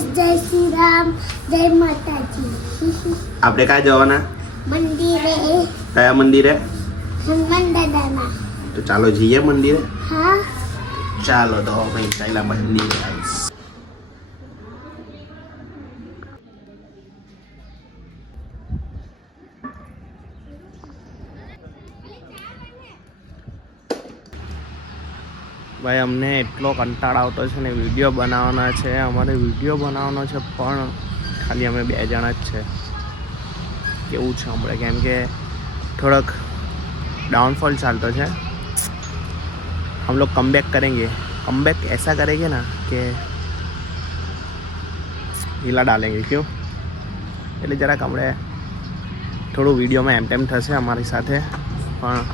Guys, જય શ્રી રામ, જય માતાજી. આપણે ક્યાં જવાના? મંદિરે. કયા મંદિરે? હનુમાન દાદાના. તો ચાલો જઈએ મંદિરે. હા. ચાલો તો ભાઈ પહેલા મંદિરે આવીશ. ભાઈ અમને એટલો કંટાળો આવતો છે ને વિડીયો બનાવવાના છે, અમારે વિડીયો બનાવવાનો છે પણ ખાલી અમે 2 જણા જ છે. કેવું છે હમણાં, કેમ કે થોડોક डाउनफॉल चालता है. हम लोग कम बैक करेंगे. कम बैक ऐसा करेंगे ना कि हिला डालेंगे. क्यों? એટલે જરાક આપણે થોડું વિડીયોમાં એમ તેમ થશે અમારી સાથે, પણ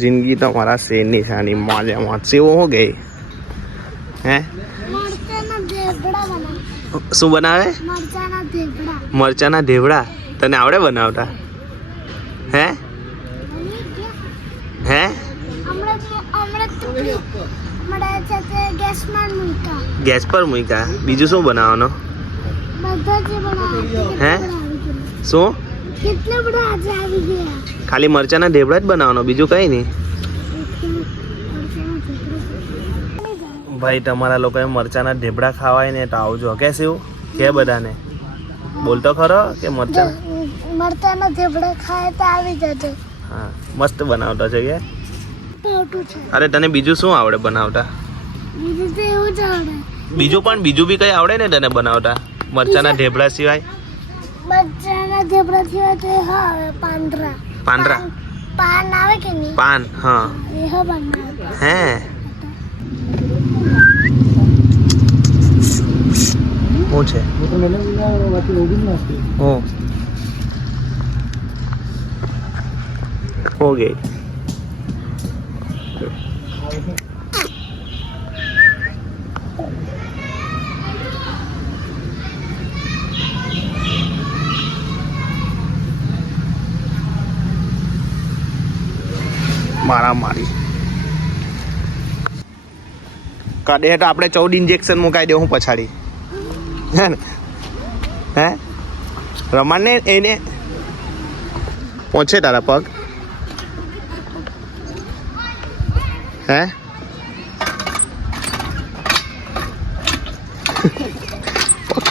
જિંદગી તો અમારા શેરની શાની મોજે મોજ. સેવો હો ગઈ હે? શું બનાવે? મરચાના ઢેબડા. તને આવડે બનાવતા? હે હે? ગેસ પર મૂક્યા. બીજું શું બનાવવાનો? હે શું? ખાલી મરચાના ઢેબડા જ બનાવવાનો, બીજું કઈ નહીં? ભાઈ તમારા લોકોએ મરચાના ઢેબડા ખાવાય ને તો આવજો. કે શું કે બધાને બોલતો ખરો કે મરચાના ઢેબડા ખાય તો આવી જજો. હા, મસ્ત બનાવતા છે કે? અરે તને બીજું શું આવડે બનાવતા? બીજું તો એવું જ આવડે. બીજું બી કઈ આવડે ને તને બનાવતા મરચાના ઢેબડા સિવાય? મરચાના ઢેબડા સિવાય તો હા આવે પાંદરા. પાન આવે કે નહીં? પાન. હા એ હા બનાવે. હે શું છે? हो गई. મારી કાઢે તો આપણે 14 ઇન્જેક્શન મુકાઈ દેવું પછાડી. હે ને? હે રમણને એને પહોંચે તારા પગ? હે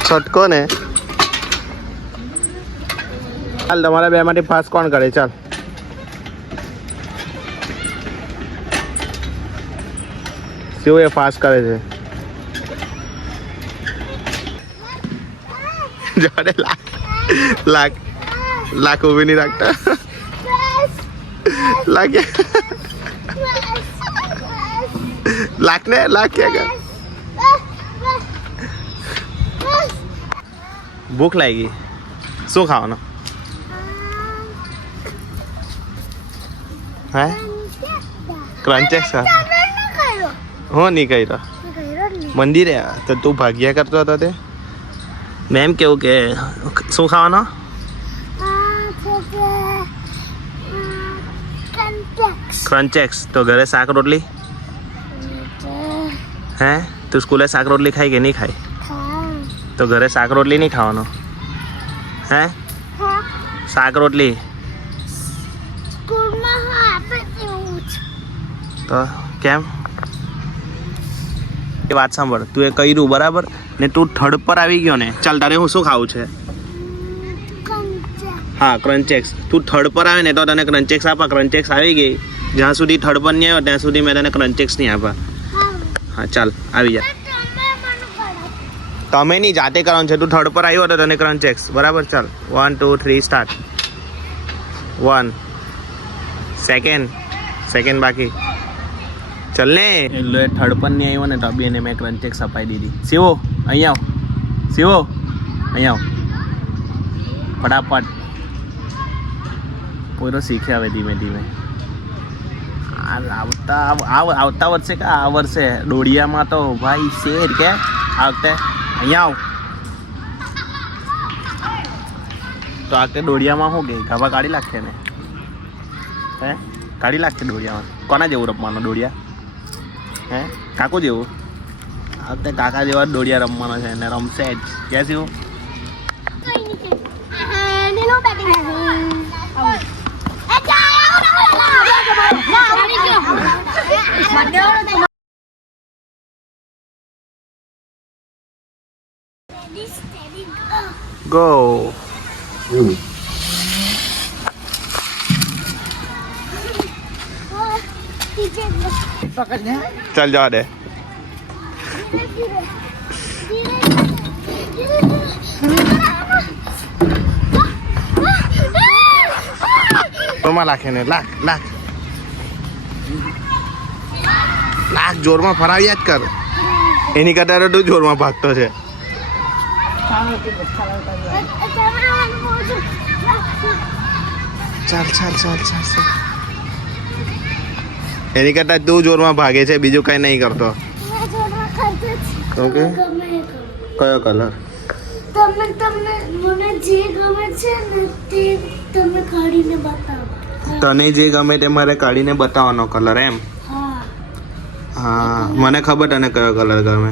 છટકો ને? ચાલ તમારા 2 માંથી પાસ કોણ કરે? ચાલ શું એ પાસ કરે છે? જોડે લાખ ઉભી નહીં રાખતા. લાગે લાખ ક્યાં કર? ભૂખ લાગી. શું ખાવાનું? હે ક્રંચેક્સ હું નહીં કર્યો મંદિરે. તો તું ભાગ્યા કરતો હતો તે. મેં એમ કેવું કે શું ખાવાનો? ક્રંચેક્સ. તો ઘરે શાક રોટલી? હે તું સ્કૂલે શાક રોટલી ખાઈ કે નહીં ખાઈ? તો ઘરે શાક રોટલી નહીં ખાવાનો? હે શાક રોટલી તો કેમ? એ વાત સાંભળ, તું એ કર્યું બરાબર ને, તું થર્ડ પર આવી ગયો ને. ચાલ તારે હું શું ખાવું છે? હા ક્રંચેક્સ. તું થર્ડ પર આવે ને તો તને ક્રંચેક્સ આપા. ક્રંચેક્સ આવી ગઈ. જ્યાં સુધી થર્ડ પર નહીં આવ્યો ત્યાં સુધી મેં તને ક્રંચેક્સ નહીં આપા. હા ચાલ આવી જા. તમે નહીં જાતે કરવાનું છે. તું થર્ડ પર આવ્યો તો તને ક્રંચેક્સ બરાબર. ચાલ 1 2 3 સ્ટાર્ટ. 1 સેકન્ડ બાકી. ચલ ને. એટલે થર્ડ પર નહીં આવ્યો ને તો બી એને મેં ક્રંચેક્સ અપાઈ દીધી. શિવો અહીંયા આવ. શિવો અહીંયા આવ ફટાફટ. પૂરો શીખે હવે ધીમે ધીમે. આવતા વર્ષે કે આ વર્ષે ડોડિયામાં તો ભાઈ શેર કે આ વખતે અહીંયા આવ. તો આ વખતે ડોડિયામાં શું ગઈ ખબર કાઢી લાગશે ને? હે કાઢી લાગશે ડોડિયામાં. કોના જેવું રમવાનું ડોડિયા? હે કાકુ જેવું? વખતે કાકા જેવા જ દોડિયા રમવાનો છે અને રમશે જ. ક્યાં થયું? ગો. ચાલ જવા દે. જોરમાં લાખે ને લાખ લાખ લાખ જોરમાં ફરાવ્યા જ કર. એની કરતા તું જોરમાં ભાગતો છે. ચાલ ચાલ ચાલ ચાલ ચાલ. એની કરતા તું જોરમાં ભાગે છે, બીજું કઈ નહીં કરતો. ઓકે. કયો કલર? તમને મને જે ગમે છે ને તે તમે કાઢીને બતાવો. તને જે ગમે તે મારે કાઢીને બતાવવાનો કલર એમ? હા. હા, મને ખબર તને કયો કલર ગમે.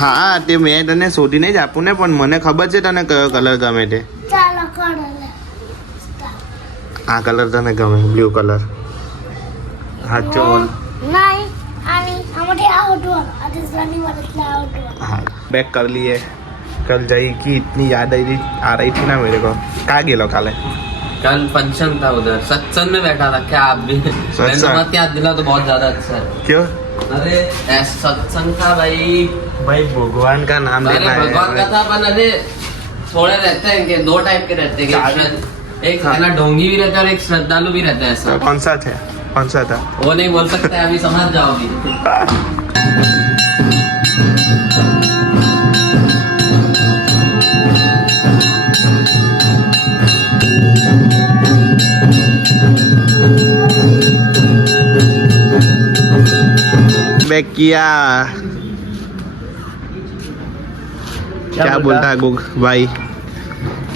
હા, તે મેં તને શોધીને જ આપું ને, પણ મને ખબર છે તને કયો કલર ગમે તે. ચાલો કાઢો લે. આ કલર તને ગમે, બ્લુ કલર. સાચો બોલ. નહીં, આની આમાંથી આ હટવાનો. આજે શનિવાર એટલે આ હટવાનો. हाँ बैक कर लिए. कल जाई की इतनी याद आ रही थी ना मेरे को. कहाँ गेलो काले? कल फंक्शन था उधर, सत्संग में बैठा था. क्या आप भी? मैंने मत याद दिला तो बहुत ज्यादा अच्छा है. क्यों? अरे सत्संग था भाई. भाई भगवान का नाम अरे लेना है. भगवान का था, पर अरे थोड़े रहते हैं कि दो टाइप के रहते हैं. एक है ना ढोंगी भी रहता है और एक श्रद्धालु भी रहता है. ऐसा कौन सा थे? कौन सा था? वो नहीं बोल सकते, अभी समझ जाओगी. बैक किया. क्या बोलता है गुग भाई?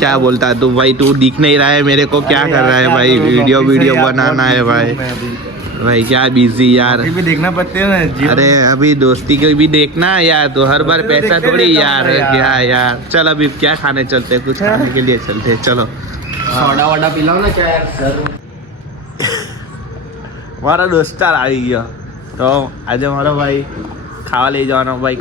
क्या बोलता है तू भाई? तू दिख नहीं रहा है मेरे को. क्या कर रहा है भाई? वीडियो बनाना है भाई. भाई क्या बिजी यार. भी देखना पड़ते है ना. अरे अभी दोस्ती को भी देखना यार. तो हर बार पैसा थोड़ी यार. क्या यार. चल अभी क्या खाने चलते हैं? कुछ खाने के लिए चलते हैं. चलो. सोडा वोडा पिलाओ ना. क्या यार सर, મારો દોસ્તાર આવી ગયો તો આજે મારો ભાઈ ખાવા લઈ જવાનો. ભાઈ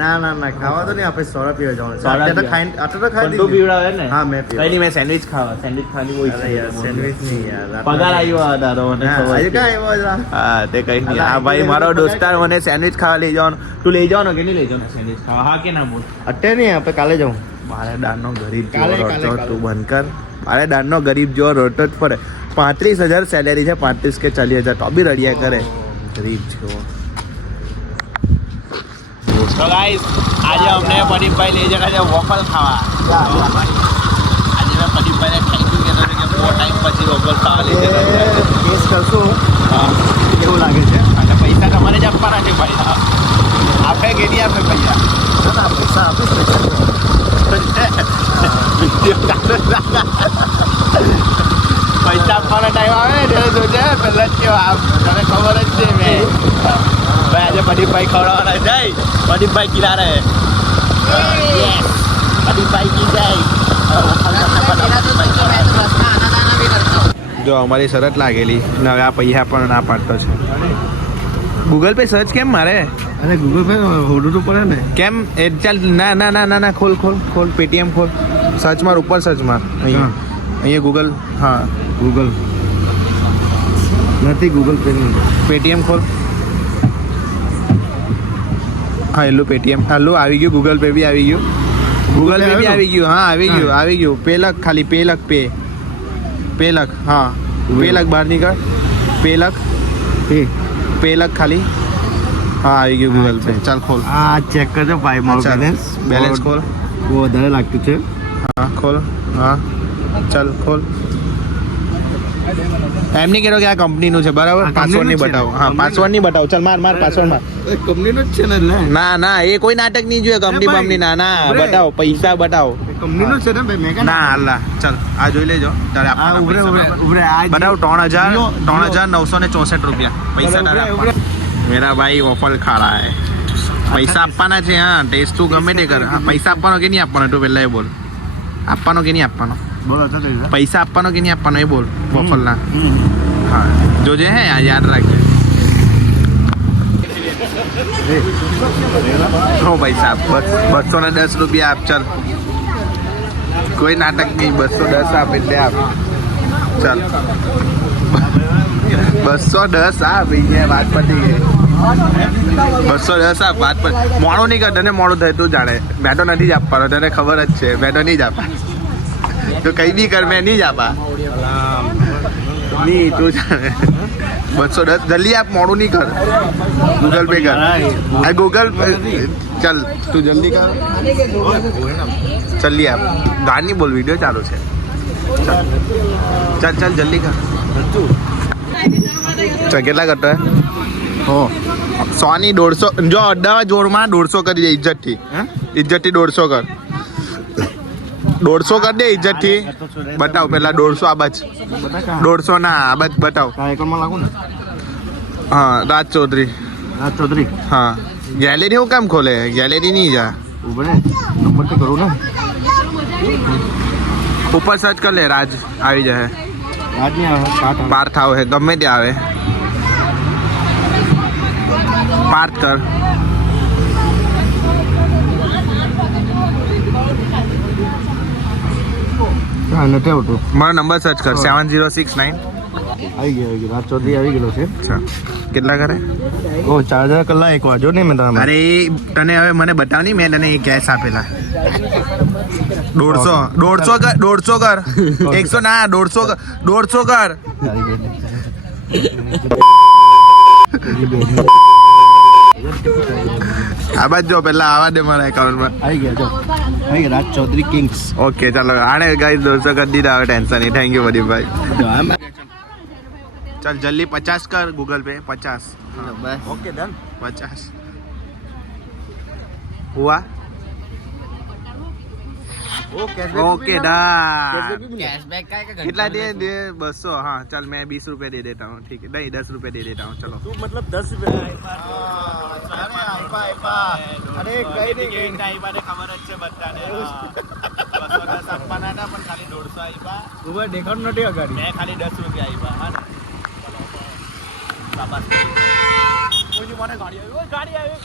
ના ના ના ખાવા તો નહીં, આપણે સોડા પીવા જવાનું. સોડા અત્યારે તો પીવા. ખાઈ આટલું તો ખાઈ ઠંડુ પીવડાવે ને? હા મેં કઈ નહીં, મેં સેન્ડવિચ ખાવા. સેન્ડવિચ ખાવાની બહુ ઈચ્છા અરે યાર છે. સેન્ડવિચ નહીં યાર. પગાર આવ્યો આ તારો મને હા, ખબર આજે છે. કાંઈ આવ્યો જરા? હા તે કઈ નહીં. અલા, આ ભાઈ આજે મારો તો દોસ્તાર મને સેન્ડવિચ ખાવા લઈ જવાનો. તું લઈ જવાનો કે નહીં લઈ જવાનો સેન્ડવિચ ખાવા? હા કે ના બોલ. અત્યારે નહીં, આપણે કાલે જાઉં. મારે દાનનો ગરીબ કાલે, જેવો કાલે, રોટો કાલે. તું બંધ કર. મારે દાનનો ગરીબ જેવો રોટો જ પડે. 35,000 સેલેરી છે, 35 કે 40,000 તો બી રડિયા કરે. ગરીબ જેવો. તો ગાઈસ આજે અમને પ્રદીપભાઈ લઈ જતા છે વોફલ ખાવા. આજે મેં પ્રદીપભાઈને થેન્ક યુ કહેતો હતો કે બહુ ટાઈમ પછી વોફલ ખાવા લઈ જતા છે. ટેસ્ટ કરશું હા, કેવું લાગે છે. અને પૈસા તમારે જ આપવાના છે ભાઈ. આપે કે નહીં આપે પૈસા? ના ના પૈસા આપીશ ને. પૈસા આપવાનો ટાઈમ આવે ને ત્યારે જોજે પહેલા જ કેવા આમ તને ખબર જ છે. મેં ભાઈ આજે પ્રદીપભાઈ ખવડાવવાના જાય. પ્રદીપભાઈ કિનારે પ્રદીપભાઈ કી જાય. જો અમારી શરત લાગેલી ને હવે આ પૈસા પણ ના પાડતો છે. ગૂગલ પે સર્ચ કેમ મારે? અરે ગૂગલ પે હોડું તો પડે ને. કેમ એ ચાલ ના ના ના ના ના ખોલ ખોલ ખોલ. પેટીએમ ખોલ. સર્ચ માર ઉપર સર્ચ માર. અહીંયા અહીંયા ગૂગલ. હા ગૂગલ નથી, ગૂગલ પે નહીં. પેટીએમ ખોલ. હા એલું પેટીએમ હાલું આવી ગયું. ગૂગલ પે બી આવી ગયું. ગૂગલ પે બી આવી ગયું. હા આવી ગયું આવી ગયું. પે લખ ખાલી. પે લખ. પે લખ. હા પે લખ. બહાર નીકળ. પે લખ. પે લખ ખાલી. હા આવી ગયું ગૂગલ પે. ચાલ ખોલ. આ ચેક કરજો ભાઈ મારું ચાલ. બેલેન્સ. બેલેન્સ ખોલ. બહુ વધારે લાગતું છે. હા ખોલ. હા ચાલ ખોલ. એમ નહીં કહેતો કે આ કંપનીનું છે બરાબર. આ પાસવર્ડ નહીં કંપનીનું છે. બતાવો. હા પાસવર્ડ નહીં બતાવો. ચાલ માર માર પાસવર્ડ માર. કંપનીનો જ છે ને એટલે. ના ના એ કોઈ નાટક નહીં જોઈએ. કંપની ભાઈ, બંપની ના ના ઉભરે. બતાવો. પૈસા બતાવો. કંપનીનો જ છે ને ભાઈ. મેં કાંઈ ના હાલા ચાલ આ જોઈ લેજો. તારે આ આપવાના ઉભરે પૈસા ઉભરે બરાબર? ઉભરે આ બતાવો. 3,964 જીઓ. રૂપિયા પૈસા તારે ઉભરે, આપવાના. ઉભરે. मेरा भाई वॉफल खा रहा है પૈસા આપવાના છે હા ટેસ્ટ તું ગમે તે કર હા પૈસા આપવાનો કે નહીં આપવાનો તું પહેલા એ બોલ આપવાનો કે નહીં આપવાનો બોલો તો દે પૈસા આપવાનો કે નહીં આપવાનો એ બોલ વોફલના હા જોજે હે યાદ રાખજે હો પૈસા 210 રૂપિયા આપ ચાલ કોઈ નાટક નહીં 210 આપ એટલે આપ ચાલ 210 આપ અહીંયા વાત પતી ગઈ 210 આપ વાત પર મોડું નહીં કર તને મોડું થાય તું જાણે મેં તો નથી જ આપવાનો તને ખબર જ છે મેં તો નહીં જ આપા તો કઈ બી કર મેં નહીં જ આપા નહીં તું જાણે 210 જલ્દી આપ મોડું નહીં કર ગૂગલ પે કર આ ગૂગલ ચાલ તું જલ્દી કર જલ્દી આપ ગાળ નહીં બોલ વિડીયો ચાલુ છે ચાલ ચાલ જલ્દી કર ચાલ કેટલા કરતો હે હો 100 ની 150 જો અડ્ડાવા જોરમાં 150 કરી દે ઇજ્જતથી ઇજ્જતથી 150 કર 150 કર દે ઇજ્જતથી બતાવ પેલા 150 આ બાજ 150 ના આ બાજ બતાવ એકાઉન્ટમાં લાગુ ને હા રાજ ચૌધરી હા ગેલેરી હું કામ ખોલે ગેલેરી નહીં જા ઉભરે નંબર તો કરું ને ઉપર સર્ચ કર લે રાજ આવી જાય આજ નહીં આવે પાર્થ આવે ગમે તે આવે પાર્થ કર હા નથી આવતું મારો નંબર સર્ચ કર 7069 આવી ગયો રાત ચૌધરી આવી ગયેલો છે અચ્છા કેટલા કરે ઓ 4000 કલાક એક વાજો નહીં મેં તમે અરે તને હવે મને બતાવ નહીં મેં તને એ કેશ આપેલા 150 કર 100 ના 150 કર આ બાદ જો પેલા આવા દે મારા એકાઉન્ટમાં આવી ગયા રાજ ચૌધરી કિંગ્સ ઓકે ચાલો આને ગાઈસ 200 કરી દીધા હવે ટેન્શન નહીં થેન્ક યુ પ્રદીપભાઈ ચાલ જલ્દી 50 કર ગૂગલ પે 50 બસ ઓકે ડન 50 हुआ ओके डन कैशबैक का है कितना दे 200 हाँ चल मैं 20 रुपए दे देता हूँ ठीक है नहीं 10 रुपए दे देता हूँ चलो तू मतलब 10 रुपये अरे कहीं नहीं ખબર જ છે બધાને 210 આપવાના હતા પણ ખાલી 150 આપ્યા ઉભા દેખાડું નથી અગાડી મેં ખાલી 10 રૂપિયા આપ્યા હા શાબાશ કોઈ મને ગાડી આવી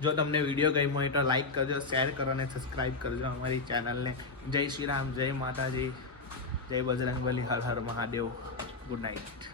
જો તમને વિડીયો ગમ્યો હોય તો લાઈક કરજો શેર કરો અને સબસ્ક્રાઈબ કરજો અમારી ચેનલને જય શ્રી રામ જય માતાજી જય બજરંગબલી હર હર મહાદેવ ગુડ નાઇટ